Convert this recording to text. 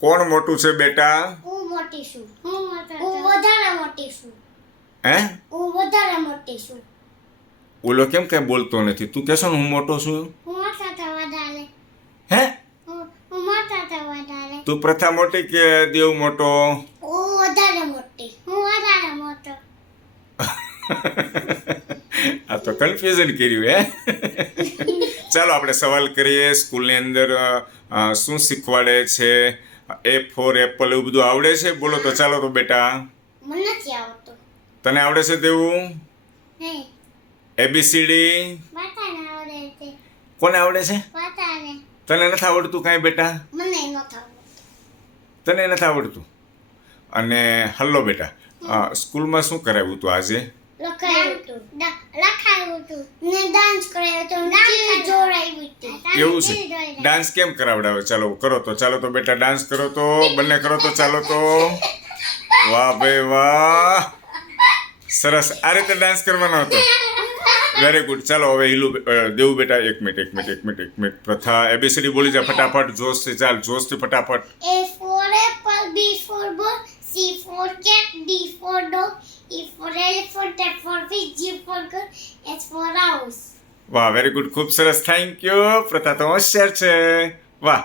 કોણ મોટું છે બેટા? હું મોટી છું. હું વધારે મોટી છું. હે? હું વધારે મોટી છું. ઓલો કેમ કઈ બોલતો નથી? તું કહેશો ને હું મોટો છું. હું મોટા તો વધારે. હે? હું મોટા તો વધારે. તું પ્રથા મોટી કે દેવ મોટો? હું વધારે મોટી. હું વધારે મોટો. આ તો કન્ફ્યુઝન કર્યું હે. ચાલો આપણે સવાલ કરીએ. સ્કૂલની અંદર શું શીખવાડે છે? A ફોર એપલ એવું બધું આવડે છે? બોલો તો ચાલો તો બેટા. મને નથી આવડતું. તને આવડે છે દેવું? હે ABCD? બધાને આવડે છે. કોને આવડે છે? બધાને. તને નથી આવડતું કાંઈ બેટા? મને નથી આવડતું. તને નથી આવડતું? અને હલ્લો બેટા, સ્કૂલમાં શું કરાવ્યું હતું આજે? લખાયું હતું ને ડાન્સ કરાયો તો ચીર જોડાવી હતી. એવું છે? ડાન્સ કેમ કરાવડાવે? ચાલો કરો તો. ચાલો તો બેટા ડાન્સ કરો તો. બંને કરો તો. ચાલો તો. વાહ ભાઈ વાહ, સરસ. આ રીતે ડાન્સ કરવાનો હતો. Very good. ચાલો હવે હિલું દેવું બેટા. એક મિનિટ. પ્રથા ABCD બોલી જા ફટાફટ. જોશથી ચાલ, જોશથી ફટાફટ. A for apple, B for ball, C for cat, D for dog, E for elephant, F for fish, G for girl, H for house. વાહ, વેરી ગુડ. ખૂબ સરસ. Thank you. પ્રથા તો હોશિયાર છે. વાહ.